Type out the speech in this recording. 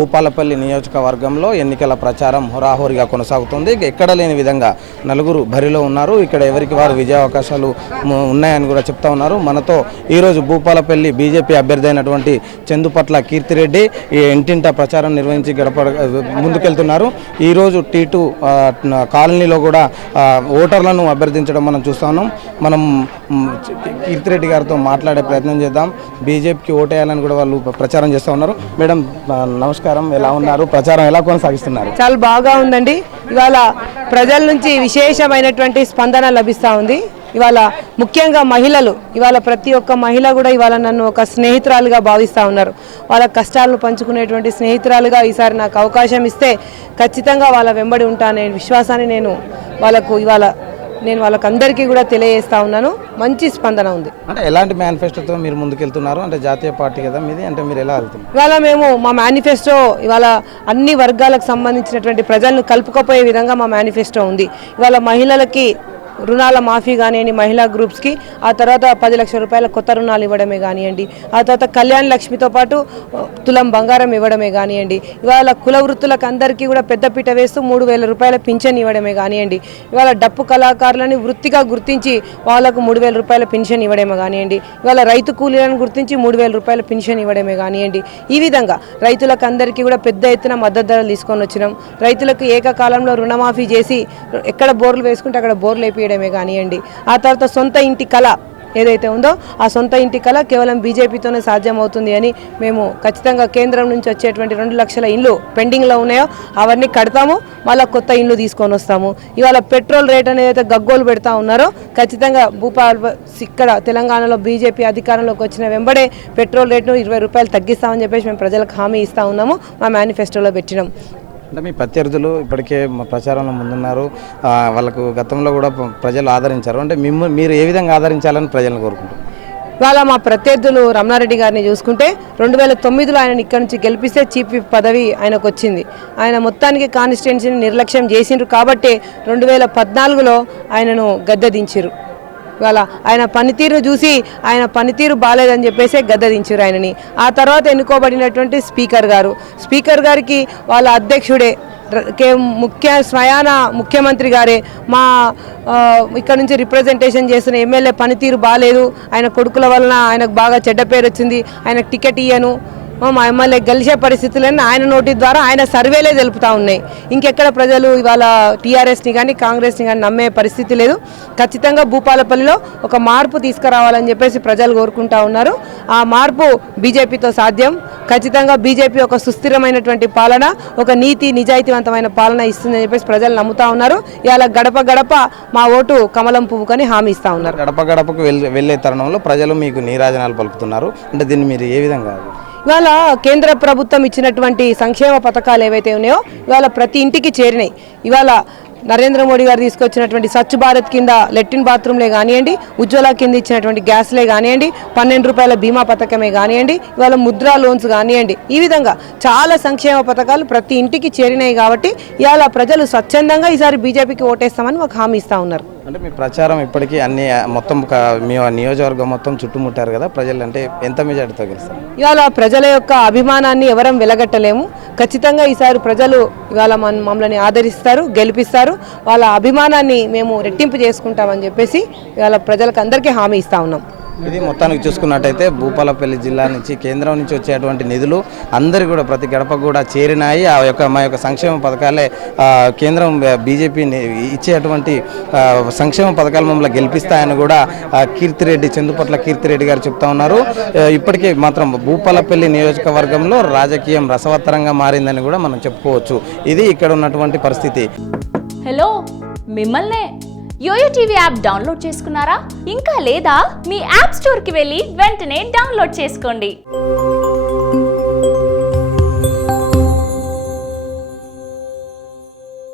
భూపాలపల్లి నియోజకవర్గంలో ఎన్నికల ప్రచారం హోరాహోరీగా కొనసాగుతుంది. ఎక్కడ లేని విధంగా నలుగురు బరిలో ఉన్నారు. ఇక్కడ ఎవరికి వారు విజయ అవకాశాలు ఉన్నాయని కూడా చెప్తా ఉన్నారు. మనతో ఈరోజు భూపాలపల్లి బీజేపీ అభ్యర్థి అయినటువంటి చందుపట్ల కీర్తిరెడ్డి ఇంటింట ప్రచారం నిర్వహించి ముందుకెళ్తున్నారు. ఈరోజు T2 కాలనీలో కూడా ఓటర్లను అభ్యర్థించడం మనం చూస్తా ఉన్నాం. మనం కీర్తిరెడ్డి గారితో మాట్లాడే ప్రయత్నం చేద్దాం. బీజేపీకి ఓటేయాలని కూడా వాళ్ళు ప్రచారం చేస్తూ ఉన్నారు. మేడం నమస్కారం, ఎలా ఉన్నారు? ప్రచారం ఎలా కొనసాగిస్తున్నారు? చాలా బాగా ఉందండి. ఇవాళ ప్రజల నుంచి విశేషమైనటువంటి స్పందన లభిస్తూ ఉంది. ఇవాళ ముఖ్యంగా మహిళలు, ఇవాళ ప్రతి ఒక్క మహిళ కూడా ఇవాళ నన్ను ఒక స్నేహితురాలుగా భావిస్తూ ఉన్నారు. వాళ్ళ కష్టాలను పంచుకునేటువంటి స్నేహితురాలుగా ఈసారి నాకు అవకాశం ఇస్తే ఖచ్చితంగా వాళ్ళ వెంబడి ఉంటాననే విశ్వాసాన్ని నేను వాళ్ళకి అందరికీ కూడా తెలియజేస్తా ఉన్నాను. మంచి స్పందన ఉంది. అంటే ఎలాంటి మేనిఫెస్టోతో మీరు ముందుకెళ్తున్నారు? అంటే జాతీయ పార్టీ కదా మీది, అంటే మీరు ఎలా వెళ్తున్నారు? ఇవాళ మేము మా మేనిఫెస్టో ఇవాళ అన్ని వర్గాలకు సంబంధించినటువంటి ప్రజలను కలుపుకపోయే విధంగా మా మేనిఫెస్టో ఉంది. ఇవాళ మహిళలకి రుణాల మాఫీ కానివ్వండి, మహిళా గ్రూప్స్కి, ఆ తర్వాత 10 లక్షల రూపాయల కొత్త రుణాలు ఇవ్వడమే కానివ్వండి, ఆ తర్వాత కళ్యాణ లక్ష్మితో పాటు తులం బంగారం ఇవ్వడమే కానివ్వండి, ఇవాళ కుల వృత్తులకు అందరికీ కూడా పెద్దపీట వేస్తూ 3,000 రూపాయల పింఛన్ ఇవ్వడమే కానివ్వండి, ఇవాళ డప్పు కళాకారులని వృత్తిగా గుర్తించి వాళ్ళకు 3,000 రూపాయల పెన్షన్ ఇవ్వడమే కానివ్వండి, ఇవాళ రైతు కూలీలను గుర్తించి 3,000 రూపాయల పెన్షన్ ఇవ్వడమే కానివ్వండి. ఈ విధంగా రైతులకు అందరికీ కూడా పెద్ద ఎత్తున మద్దతు ధరలు తీసుకొని వచ్చినాం. రైతులకు ఏకకాలంలో రుణమాఫీ చేసి ఎక్కడ బోర్లు వేసుకుంటే అక్కడ బోర్లు వేపి కానివ్వండి. ఆ తర్వాత సొంత ఇంటి కళ ఏదైతే ఉందో ఆ సొంత ఇంటి కళ కేవలం బీజేపీతోనే సాధ్యమవుతుంది అని మేము ఖచ్చితంగా కేంద్రం నుంచి వచ్చేటువంటి 2 లక్షల ఇండ్లు పెండింగ్లో ఉన్నాయో అవన్నీ కడతాము, మళ్ళీ కొత్త ఇండ్లు తీసుకొని వస్తాము. ఇవాళ పెట్రోల్ రేట్ అనేది గగ్గోలు పెడతా ఉన్నారో ఖచ్చితంగా ఇక్కడ తెలంగాణలో బీజేపీ అధికారంలోకి వచ్చిన వెంబడే పెట్రోల్ రేట్ను 20 రూపాయలు తగ్గిస్తామని చెప్పేసి మేము ప్రజలకు హామీ ఇస్తా ఉన్నాము. మా మేనిఫెస్టోలో పెట్టినాం. అంటే మీ ప్రత్యర్థులు ఇప్పటికే ప్రచారంలో ముందున్నారు. వాళ్ళకు గతంలో కూడా ప్రజలు ఆదరించారు. అంటే మీరు ఏ విధంగా ఆదరించాలని ప్రజలను కోరుకుంటారు? ఇవాళ మా ప్రత్యర్థులు రమణారెడ్డి గారిని చూసుకుంటే 2009లో ఆయన ఇక్కడ నుంచి గెలిపిస్తే చీఫ్ విప్ పదవి ఆయనకు వచ్చింది. ఆయన మొత్తానికి కాన్స్టిట్యున్సీని నిర్లక్ష్యం చేసిండ్రు కాబట్టి 2014లో ఆయనను గద్దె దించారు. ఇవాళ ఆయన పనితీరు చూసి ఆయన పనితీరు బాగాలేదని చెప్పేసి గద్దెదించారు ఆయనని. ఆ తర్వాత ఎన్నుకోబడినటువంటి స్పీకర్ గారికి వాళ్ళ అధ్యక్షుడే స్వయాన ముఖ్యమంత్రి గారే మా ఇక్కడ నుంచి రిప్రజెంటేషన్ చేస్తున్న ఎమ్మెల్యే పనితీరు బాగాలేదు, ఆయన కొడుకుల వలన ఆయనకు బాగా చెడ్డ పేరు వచ్చింది, ఆయనకు టికెట్ ఇయ్యను, మా ఎమ్మెల్యే గెలిచే పరిస్థితులని ఆయన నోటి ద్వారా ఆయన సర్వేలే తెలుపుతూ ఉన్నాయి. ఇంకెక్కడ ప్రజలు ఇవాళ టీఆర్ఎస్ని కానీ కాంగ్రెస్ని కానీ నమ్మే పరిస్థితి లేదు. ఖచ్చితంగా భూపాలపల్లిలో ఒక మార్పు తీసుకురావాలని చెప్పేసి ప్రజలు కోరుకుంటా ఉన్నారు. ఆ మార్పు బీజేపీతో సాధ్యం. ఖచ్చితంగా బీజేపీ ఒక సుస్థిరమైనటువంటి పాలన, ఒక నీతి నిజాయితీవంతమైన పాలన ఇస్తుందని చెప్పేసి ప్రజలు నమ్ముతా ఉన్నారు. ఇవాళ గడప గడప మా ఓటు కమలం పువ్వుకని హామీ ఇస్తా ఉన్నారు. గడప గడపకు వెళ్ళే తరుణంలో ప్రజలు మీకు నీరాజనాలు పలుకుతున్నారు. అంటే దీన్ని మీరు ఏ విధంగా? ఇవాళ కేంద్ర ప్రభుత్వం ఇచ్చినటువంటి సంక్షేమ పథకాలు ఏవైతే ఉన్నాయో ఇవాళ ప్రతి ఇంటికి చేరినాయి. ఇవాళ నరేంద్ర మోడీ గారు తీసుకొచ్చినటువంటి స్వచ్ఛ భారత్ కింద లెట్రిన్ బాత్రూమ్లే కానివ్వండి, ఉజ్వల కింద ఇచ్చినటువంటి గ్యాస్లే కానివ్వండి, 12 రూపాయల బీమా పథకమే కానివ్వండి, ఇవాళ ముద్రా లోన్స్ కానివ్వండి, ఈ విధంగా చాలా సంక్షేమ పథకాలు ప్రతి ఇంటికి చేరినాయి. కాబట్టి ఇవాళ ప్రజలు స్వచ్ఛందంగా ఈసారి బీజేపీకి ఓటేస్తామని మాకు హామీ ఇస్తా ఉన్నారు. అంటే మీ ప్రచారం ఇప్పటికీ అన్ని మొత్తం మీ నియోజకవర్గం మొత్తం చుట్టుముట్టారు కదా, ప్రజలు అంటే ఎంత మెజార్టీతో గెలుస్తారు? ఇవాళ ప్రజల యొక్క అభిమానాన్ని ఎవరం వెలగట్టలేము. ఖచ్చితంగా ఈసారి ప్రజలు ఇవాళ మమ్మల్ని ఆదరిస్తారు, గెలిపిస్తారు. వాళ్ళ అభిమానాన్ని మేము రెట్టింపు చేసుకుంటామని చెప్పేసి ఇవాళ ప్రజలకు అందరికీ హామీ ఇస్తా ఉన్నాం. ఇది మొత్తానికి చూసుకున్నట్టయితే భూపాలపల్లి జిల్లా నుంచి కేంద్రం నుంచి వచ్చేటువంటి నిధులు అందరు కూడా ప్రతి గడప కూడా చేరినాయి. ఆ యొక్క మా యొక్క సంక్షేమ పథకాలే కేంద్రం బీజేపీ ఇచ్చేటువంటి సంక్షేమ పథకాలు మమ్మల్ని గెలిపిస్తాయని కూడా కీర్తిరెడ్డి చందుపట్ల కీర్తిరెడ్డి గారు చెప్తా ఉన్నారు. ఇప్పటికే మాత్రం భూపాలపల్లి నియోజకవర్గంలో రాజకీయం రసవత్తరంగా మారిందని కూడా మనం చెప్పుకోవచ్చు. ఇది ఇక్కడ ఉన్నటువంటి పరిస్థితి. హలో, మిమ్మల్నే యోయో టీవీ యాప్ డౌన్లోడ్ చేసుకున్నారా? ఇంకా లేదా? మీ యాప్ స్టోర్కి వెళ్ళి వెంటనే డౌన్లోడ్ చేసుకోండి.